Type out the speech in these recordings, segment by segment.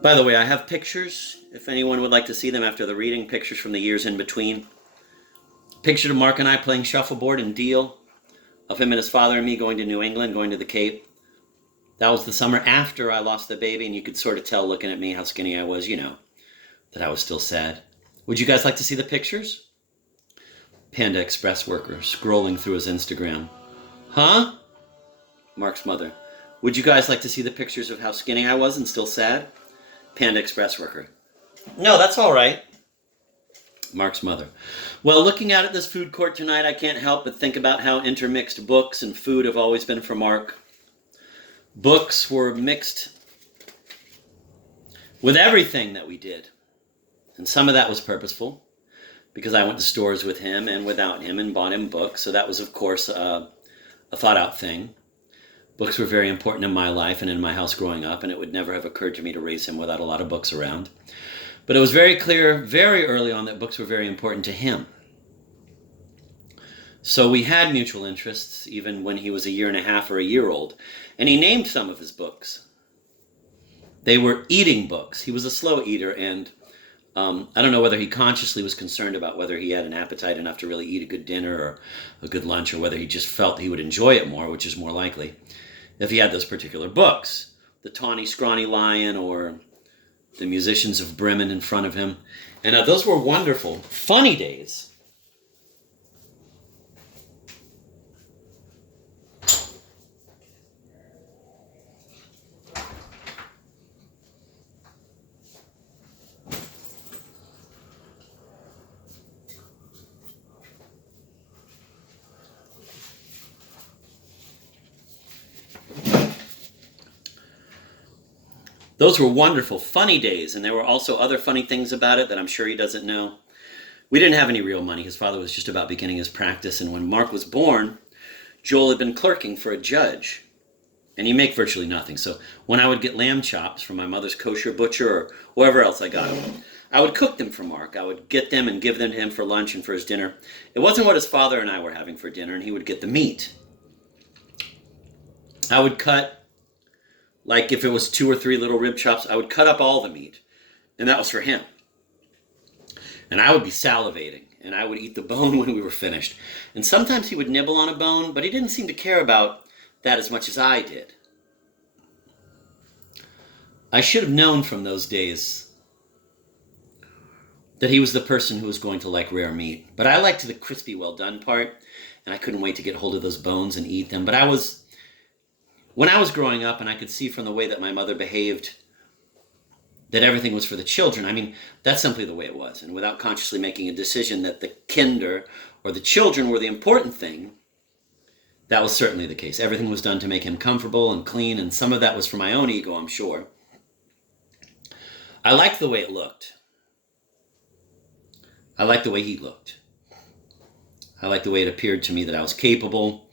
By the way, I have pictures, if anyone would like to see them after the reading, pictures from the years in between. Picture of Mark and I playing shuffleboard in Deal, of him and his father and me going to New England, going to the Cape. That was the summer after I lost the baby, and you could sort of tell looking at me how skinny I was, that I was still sad. Would you guys like to see the pictures? Panda Express worker scrolling through his Instagram. Huh? Mark's mother. Would you guys like to see the pictures of how skinny I was and still sad? Panda Express worker. No, that's all right. Mark's mother. Well, looking out at this food court tonight, I can't help but think about how intermixed books and food have always been for Mark. Books were mixed with everything that we did. And some of that was purposeful, because I went to stores with him and without him and bought him books. So that was, of course, a thought-out thing. Books were very important in my life and in my house growing up, and it would never have occurred to me to raise him without a lot of books around. But it was very clear very early on that books were very important to him. So we had mutual interests even when he was a year and a half or a year old. And he named some of his books. They were eating books. He was a slow eater, and I don't know whether he consciously was concerned about whether he had an appetite enough to really eat a good dinner or a good lunch, or whether he just felt he would enjoy it more, which is more likely, if he had those particular books. The Tawny Scrawny Lion or The Musicians of Bremen in front of him. And those were wonderful, funny days. Those were wonderful, funny days, and there were also other funny things about it that I'm sure he doesn't know. We didn't have any real money. His father was just about beginning his practice, and when Mark was born, Joel had been clerking for a judge, and he make virtually nothing. So when I would get lamb chops from my mother's kosher butcher or wherever else I got them, I would cook them for Mark. I would get them and give them to him for lunch and for his dinner. It wasn't what his father and I were having for dinner, and he would get the meat. I would cut, like if it was 2 or 3 little rib chops, I would cut up all the meat, and that was for him. And I would be salivating, and I would eat the bone when we were finished. And sometimes he would nibble on a bone, but he didn't seem to care about that as much as I did. I should have known from those days that he was the person who was going to like rare meat. But I liked the crispy, well-done part, and I couldn't wait to get hold of those bones and eat them. But when I was growing up, and I could see from the way that my mother behaved that everything was for the children, I mean, that's simply the way it was. And without consciously making a decision that the kinder or the children were the important thing, that was certainly the case. Everything was done to make him comfortable and clean, and some of that was for my own ego, I'm sure. I liked the way it looked. I liked the way he looked. I liked the way it appeared to me that I was capable.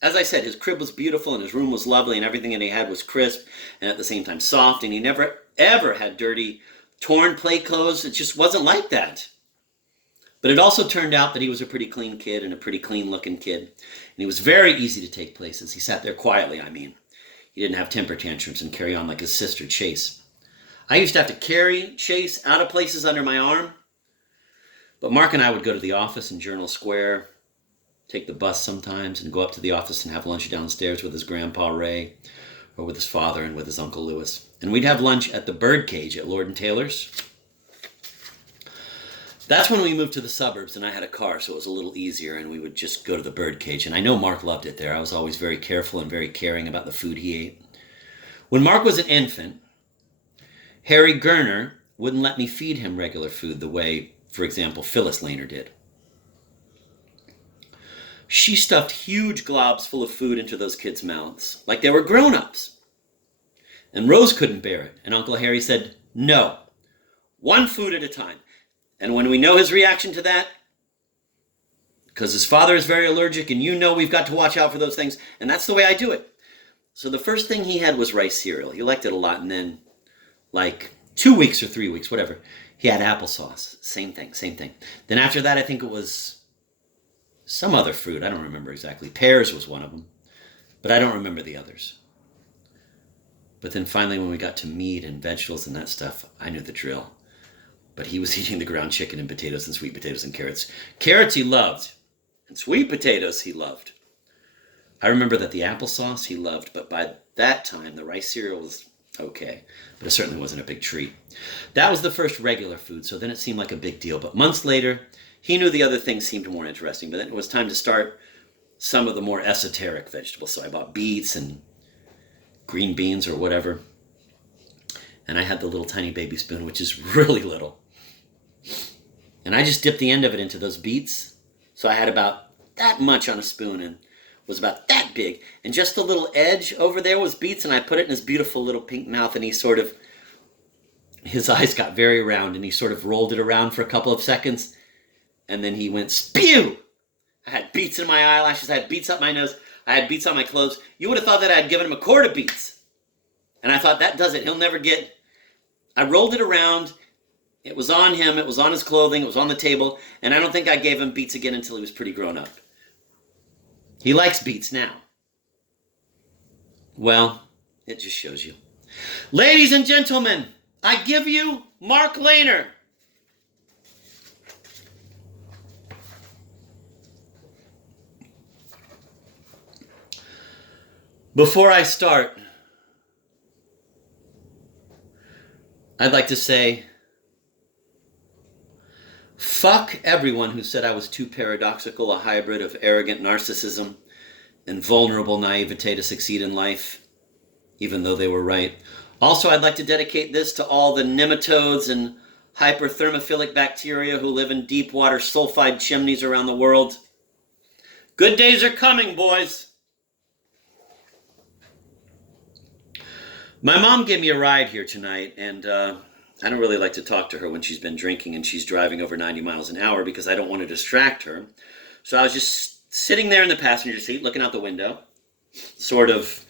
As I said, his crib was beautiful and his room was lovely and everything that he had was crisp and at the same time soft, and he never, ever had dirty, torn play clothes. It just wasn't like that. But it also turned out that he was a pretty clean kid and a pretty clean-looking kid. And he was very easy to take places. He sat there quietly, I mean. He didn't have temper tantrums and carry on like his sister, Chase. I used to have to carry Chase out of places under my arm. But Mark and I would go to the office in Journal Square, take the bus sometimes, and go up to the office and have lunch downstairs with his grandpa Ray, or with his father and with his Uncle Lewis. And we'd have lunch at the Birdcage at Lord & Taylor's. That's when we moved to the suburbs, and I had a car, so it was a little easier, and we would just go to the Birdcage. And I know Mark loved it there. I was always very careful and very caring about the food he ate. When Mark was an infant, Harry Gerner wouldn't let me feed him regular food the way, for example, Phyllis Lehner did. She stuffed huge globs full of food into those kids' mouths, like they were grown-ups. And Rose couldn't bear it, and Uncle Harry said, no, one food at a time. And when we know his reaction to that, because his father is very allergic, and we've got to watch out for those things, and that's the way I do it. So the first thing he had was rice cereal. He liked it a lot, and then, like 2 weeks or 3 weeks, whatever, he had applesauce. Same thing. Then after that, I think it was some other fruit. I don't remember exactly. Pears was one of them, but I don't remember the others. But then finally when we got to meat and vegetables and that stuff, I knew the drill. But he was eating the ground chicken and potatoes and sweet potatoes and carrots. Carrots he loved, and sweet potatoes he loved. I remember that the applesauce he loved, but by that time the rice cereal was okay, but it certainly wasn't a big treat. That was the first regular food, so then it seemed like a big deal. But months later, he knew the other things seemed more interesting, but then it was time to start some of the more esoteric vegetables. So I bought beets and green beans or whatever, and I had the little tiny baby spoon, which is really little. And I just dipped the end of it into those beets. So I had about that much on a spoon and was about that big. And just the little edge over there was beets, and I put it in his beautiful little pink mouth, and his eyes got very round, and he sort of rolled it around for a couple of seconds, and then he went spew. I had beets in my eyelashes, I had beets up my nose, I had beets on my clothes. You would have thought that I had given him a quart of beets. And I thought, that does it. He'll never get... I rolled it around. It was on him, it was on his clothing, it was on the table, and I don't think I gave him beets again until he was pretty grown up. He likes beets now. Well, it just shows you. Ladies and gentlemen, I give you Mark Lehner. Before I start, I'd like to say, fuck everyone who said I was too paradoxical, a hybrid of arrogant narcissism and vulnerable naivete to succeed in life, even though they were right. Also, I'd like to dedicate this to all the nematodes and hyperthermophilic bacteria who live in deep water sulfide chimneys around the world. Good days are coming, boys. My mom gave me a ride here tonight, and I don't really like to talk to her when she's been drinking and she's driving over 90 miles an hour because I don't want to distract her. So I was just sitting there in the passenger seat looking out the window, sort of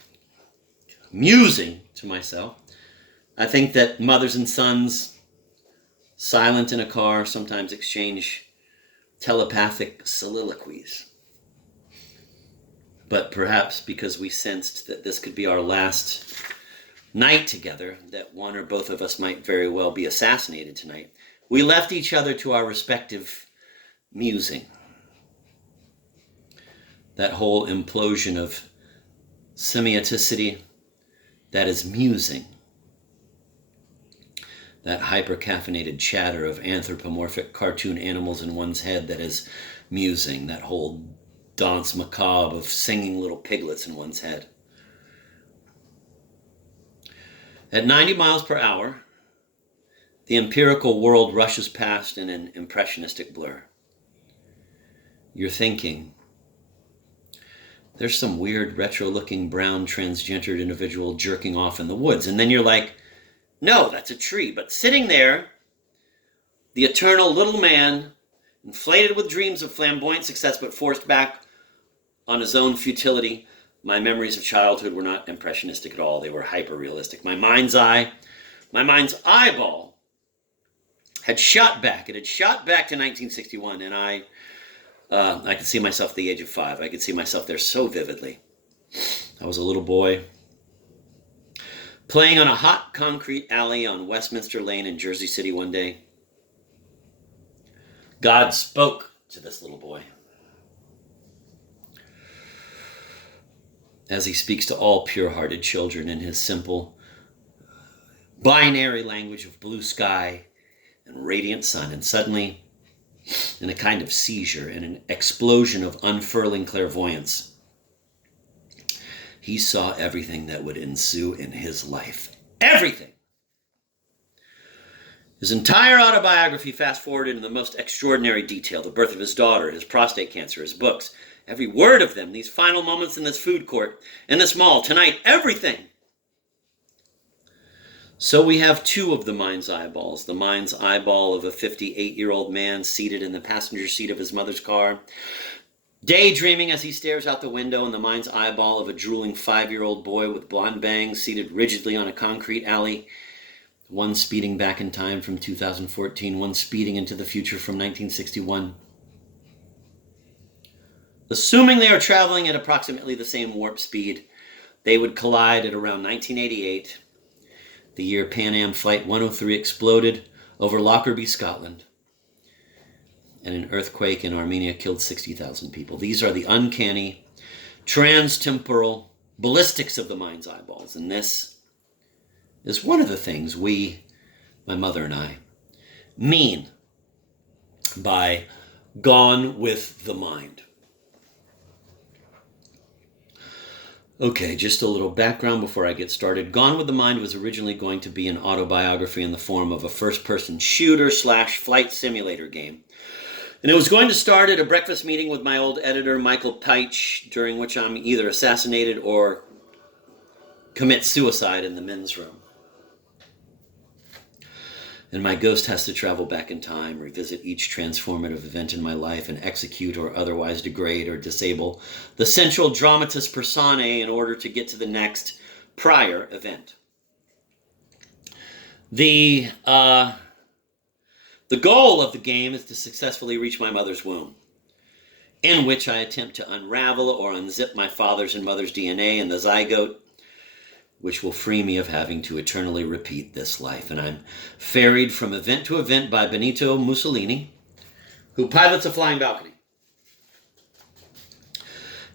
musing to myself. I think that mothers and sons, silent in a car, sometimes exchange telepathic soliloquies. But perhaps because we sensed that this could be our last night together, that one or both of us might very well be assassinated tonight, we left each other to our respective musing. That whole implosion of semioticity, that is musing. That hyper-caffeinated chatter of anthropomorphic cartoon animals in one's head, that is musing. That whole danse macabre of singing little piglets in one's head. At 90 miles per hour, the empirical world rushes past in an impressionistic blur. You're thinking, there's some weird retro-looking brown transgendered individual jerking off in the woods. And then you're like, no, that's a tree. But sitting there, the eternal little man, inflated with dreams of flamboyant success but forced back on his own futility. My memories of childhood were not impressionistic at all. They were hyper-realistic. My mind's eyeball had shot back. It had shot back to 1961, and I could see myself at the age of 5. I could see myself there so vividly. I was a little boy playing on a hot concrete alley on Westminster Lane in Jersey City one day. God spoke to this little boy, as he speaks to all pure-hearted children in his simple, binary language of blue sky and radiant sun. And suddenly, in a kind of seizure and an explosion of unfurling clairvoyance, he saw everything that would ensue in his life. Everything! His entire autobiography fast-forwarded in the most extraordinary detail. The birth of his daughter, his prostate cancer, his books. Every word of them, these final moments in this food court, in this mall, tonight, everything. So we have two of the mind's eyeballs. The mind's eyeball of a 58-year-old man seated in the passenger seat of his mother's car, daydreaming as he stares out the window, and the mind's eyeball of a drooling 5-year-old boy with blonde bangs seated rigidly on a concrete alley, one speeding back in time from 2014, one speeding into the future from 1961. Assuming they are traveling at approximately the same warp speed, They would collide at around 1988, the year Pan Am Flight 103 exploded over Lockerbie, Scotland, and an earthquake in Armenia killed 60,000 people. These are the uncanny, transtemporal ballistics of the mind's eyeballs, and this is one of the things we, my mother and I, mean by Gone with the Mind. Okay, just a little background before I get started. Gone with the Mind was originally going to be an autobiography in the form of a first-person shooter / flight simulator game. And it was going to start at a breakfast meeting with my old editor, Michael Peitsch, during which I'm either assassinated or commit suicide in the men's room. And my ghost has to travel back in time, revisit each transformative event in my life, and execute or otherwise degrade or disable the central dramatis personae in order to get to the next prior event. The goal of the game is to successfully reach my mother's womb, in which I attempt to unravel or unzip my father's and mother's DNA in the zygote, which will free me of having to eternally repeat this life. And I'm ferried from event to event by Benito Mussolini, who pilots a flying balcony.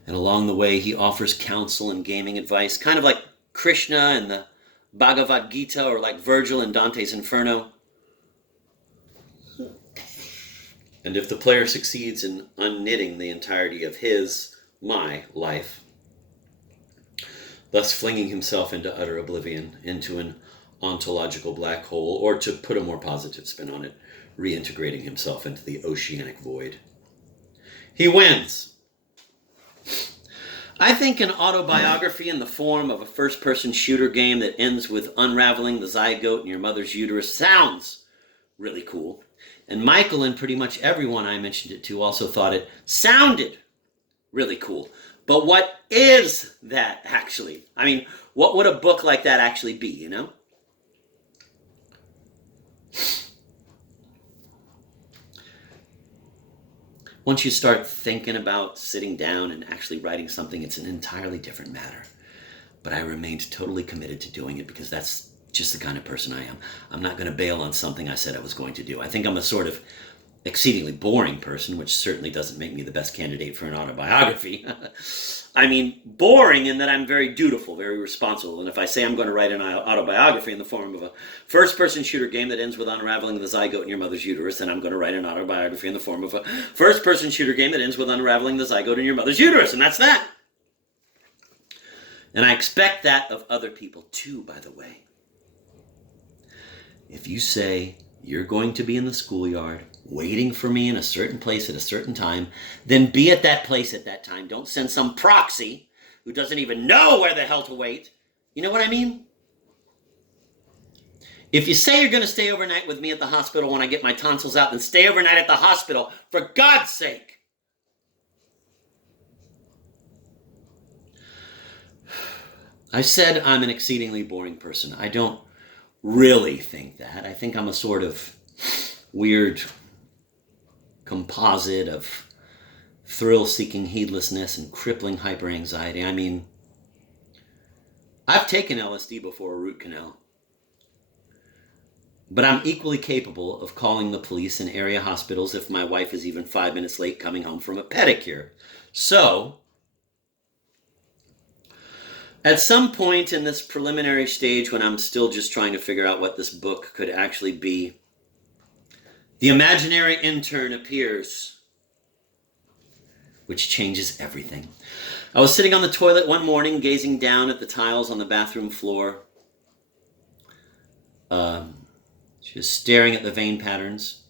And along the way, he offers counsel and gaming advice, kind of like Krishna in the Bhagavad Gita, or like Virgil in Dante's Inferno. And if the player succeeds in unknitting the entirety of my life, thus flinging himself into utter oblivion, into an ontological black hole, or to put a more positive spin on it, reintegrating himself into the oceanic void, he wins. I think an autobiography in the form of a first-person shooter game that ends with unraveling the zygote in your mother's uterus sounds really cool. And Michael and pretty much everyone I mentioned it to also thought it sounded really cool. But what is that actually? I mean, what would a book like that actually be, you know? Once you start thinking about sitting down and actually writing something, it's an entirely different matter. But I remained totally committed to doing it because that's just the kind of person I am. I'm not going to bail on something I said I was going to do. I think I'm a sort of exceedingly boring person, which certainly doesn't make me the best candidate for an autobiography. I mean, boring in that I'm very dutiful, very responsible. And if I say I'm going to write an autobiography in the form of a first-person shooter game that ends with unraveling the zygote in your mother's uterus, then I'm going to write an autobiography in the form of a first-person shooter game that ends with unraveling the zygote in your mother's uterus, and that's that. And I expect that of other people too, by the way. If you say you're going to be in the schoolyard waiting for me in a certain place at a certain time, then be at that place at that time. Don't send some proxy who doesn't even know where the hell to wait. You know what I mean? If you say you're going to stay overnight with me at the hospital when I get my tonsils out, then stay overnight at the hospital, for God's sake. I said I'm an exceedingly boring person. I don't really think that. I think I'm a sort of weird composite of thrill-seeking heedlessness and crippling hyperanxiety. I mean, I've taken LSD before a root canal. But I'm equally capable of calling the police in area hospitals if my wife is even 5 minutes late coming home from a pedicure. So, at some point in this preliminary stage when I'm still just trying to figure out what this book could actually be, the imaginary intern appears, which changes everything. I was sitting on the toilet one morning, gazing down at the tiles on the bathroom floor, just staring at the vein patterns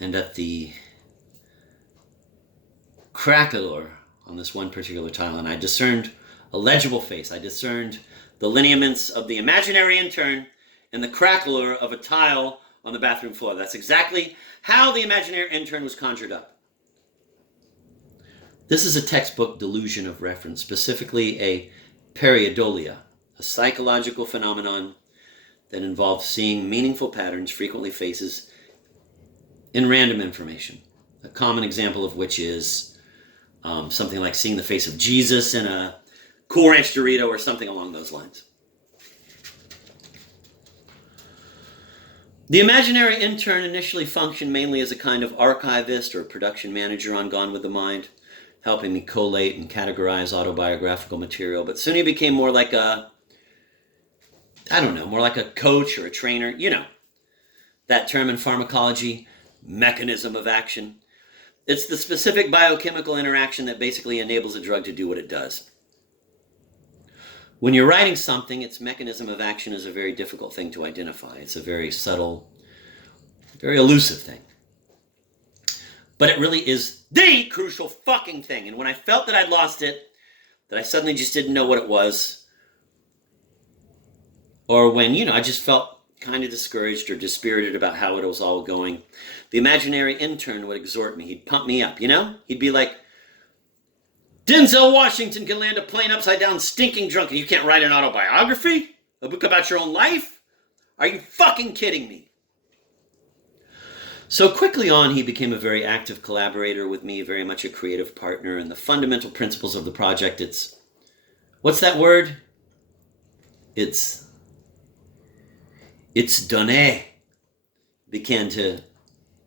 and at the craquelure on this one particular tile, and I discerned a legible face. I discerned the lineaments of the imaginary intern and the craquelure of a tile on the bathroom floor. That's exactly how the imaginary intern was conjured up. This is a textbook delusion of reference, specifically a pareidolia, a psychological phenomenon that involves seeing meaningful patterns, frequently faces, in random information. A common example of which is Something like seeing the face of Jesus in a Cool Ranch Dorito or something along those lines. The imaginary intern initially functioned mainly as a kind of archivist or production manager on Gone with the Mind, helping me collate and categorize autobiographical material, but soon he became more like more like a coach or a trainer, that term in pharmacology, mechanism of action. It's the specific biochemical interaction that basically enables a drug to do what it does. When you're writing something, its mechanism of action is a very difficult thing to identify. It's a very subtle, very elusive thing. But it really is the crucial fucking thing. And when I felt that I'd lost it, that I suddenly just didn't know what it was, or when, I just felt kind of discouraged or dispirited about how it was all going, the imaginary intern would exhort me. He'd pump me up, He'd be like, Denzel Washington can land a plane upside down stinking drunk and you can't write an autobiography? A book about your own life? Are you fucking kidding me? So quickly on, he became a very active collaborator with me, very much a creative partner, and the fundamental principles of the project, what's that word? It's donné, began to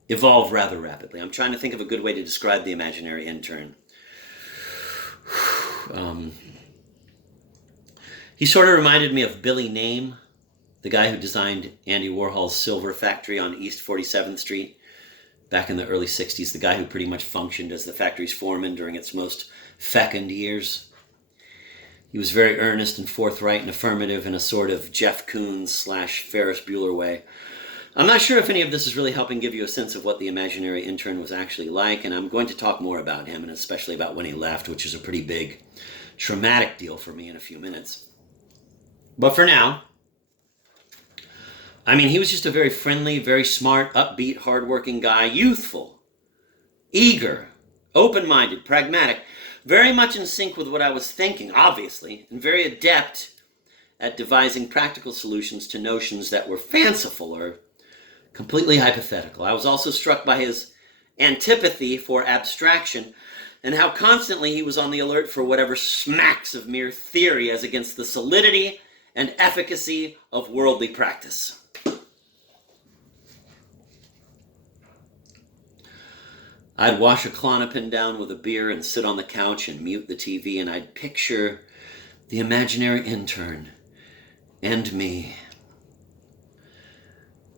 evolve rather rapidly. I'm trying to think of a good way to describe the imaginary intern. He sort of reminded me of Billy Name, the guy who designed Andy Warhol's Silver Factory on East 47th Street back in the early 60s, the guy who pretty much functioned as the factory's foreman during its most fecund years. He was very earnest and forthright and affirmative in a sort of Jeff Koons / Ferris Bueller way. I'm not sure if any of this is really helping give you a sense of what the imaginary intern was actually like, and I'm going to talk more about him, and especially about when he left, which is a pretty big, traumatic deal for me in a few minutes. But for now, he was just a very friendly, very smart, upbeat, hardworking guy, youthful, eager, open-minded, pragmatic, very much in sync with what I was thinking, obviously, and very adept at devising practical solutions to notions that were fanciful or completely hypothetical. I was also struck by his antipathy for abstraction and how constantly he was on the alert for whatever smacks of mere theory as against the solidity and efficacy of worldly practice. I'd wash a Klonopin down with a beer and sit on the couch and mute the TV, and I'd picture the imaginary intern and me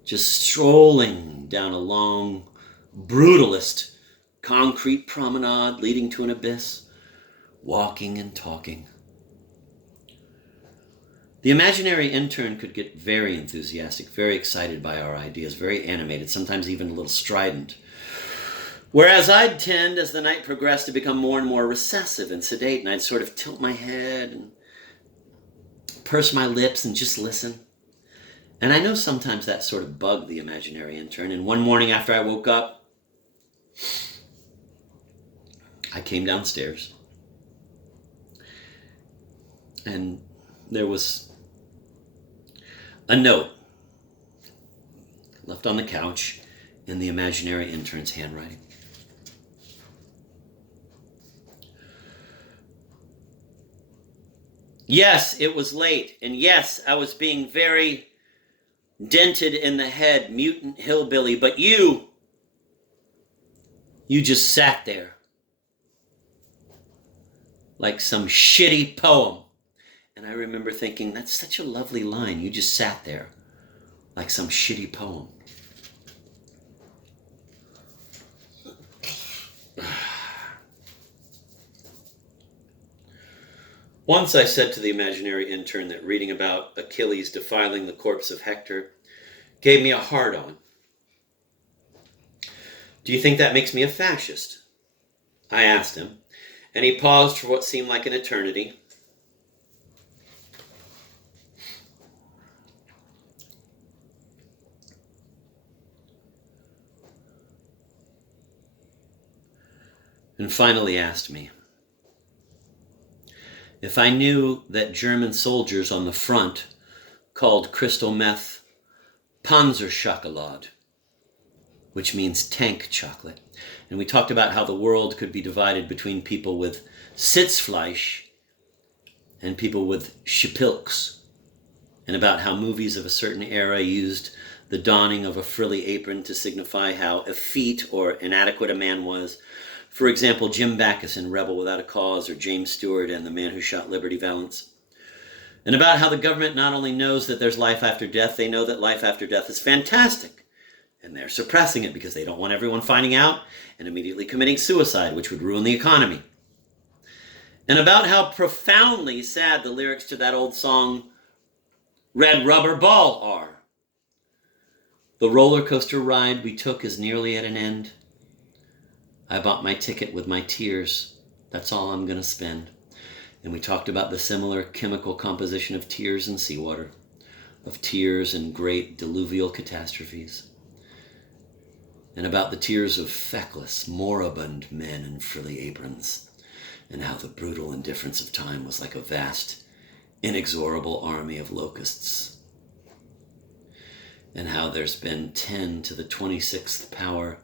just strolling down a long, brutalist concrete promenade leading to an abyss, walking and talking. The imaginary intern could get very enthusiastic, very excited by our ideas, very animated, sometimes even a little strident. Whereas I'd tend, as the night progressed, to become more and more recessive and sedate, and I'd sort of tilt my head and purse my lips and just listen. And I know sometimes that sort of bugged the imaginary intern, and one morning after I woke up, I came downstairs, and there was a note left on the couch in the imaginary intern's handwriting. Yes, it was late, and yes, I was being very dented in the head, mutant hillbilly, but you just sat there like some shitty poem. And I remember thinking, that's such a lovely line. You just sat there like some shitty poem. Once I said to the imaginary intern that reading about Achilles defiling the corpse of Hector gave me a hard-on. Do you think that makes me a fascist? I asked him, and he paused for what seemed like an eternity. And finally asked me if I knew that German soldiers on the front called crystal meth Panzerschokolade, which means tank chocolate. And we talked about how the world could be divided between people with Sitzfleisch and people with Schipilks, and about how movies of a certain era used the donning of a frilly apron to signify how effete or inadequate a man was. For example, Jim Backus in Rebel Without a Cause, or James Stewart in The Man Who Shot Liberty Valance. And about how the government not only knows that there's life after death, they know that life after death is fantastic. And they're suppressing it because they don't want everyone finding out and immediately committing suicide, which would ruin the economy. And about how profoundly sad the lyrics to that old song, Red Rubber Ball, are. The roller coaster ride we took is nearly at an end. I bought my ticket with my tears. That's all I'm going to spend. And we talked about the similar chemical composition of tears in seawater, of tears in great diluvial catastrophes, and about the tears of feckless, moribund men in frilly aprons, and how the brutal indifference of time was like a vast, inexorable army of locusts, and how there's been 10 to the 26th power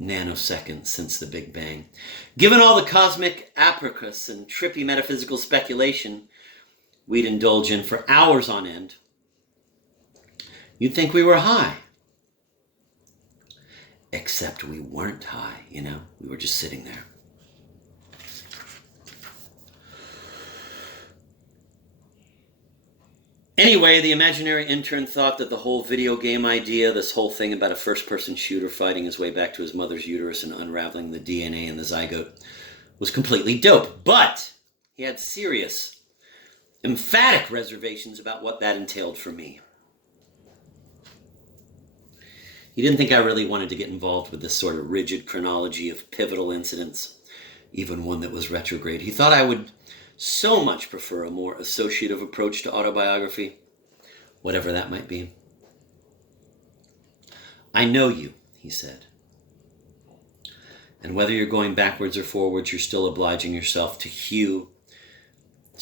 nanoseconds since the Big Bang. Given all the cosmic apricus and trippy metaphysical speculation we'd indulge in for hours on end, you'd think we were high. Except we weren't high, we were just sitting there. Anyway, the imaginary intern thought that the whole video game idea, this whole thing about a first-person shooter fighting his way back to his mother's uterus and unraveling the DNA in the zygote, was completely dope. But he had serious, emphatic reservations about what that entailed for me. He didn't think I really wanted to get involved with this sort of rigid chronology of pivotal incidents, even one that was retrograde. He thought I would so much prefer a more associative approach to autobiography, whatever that might be. I know you, he said. And whether you're going backwards or forwards, you're still obliging yourself to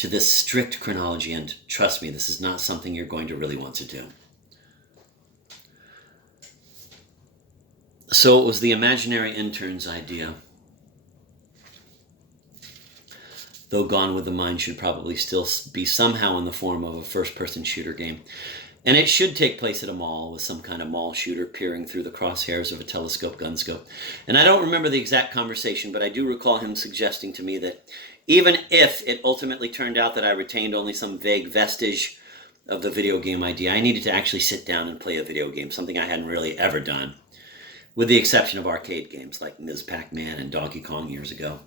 this strict chronology, and trust me, this is not something you're going to really want to do. So it was the imaginary intern's idea. Though Gone with the Mind should probably still be somehow in the form of a first-person shooter game. And it should take place at a mall with some kind of mall shooter peering through the crosshairs of a telescope gun scope. And I don't remember the exact conversation, but I do recall him suggesting to me that even if it ultimately turned out that I retained only some vague vestige of the video game idea, I needed to actually sit down and play a video game, something I hadn't really ever done, with the exception of arcade games like Ms. Pac-Man and Donkey Kong years ago.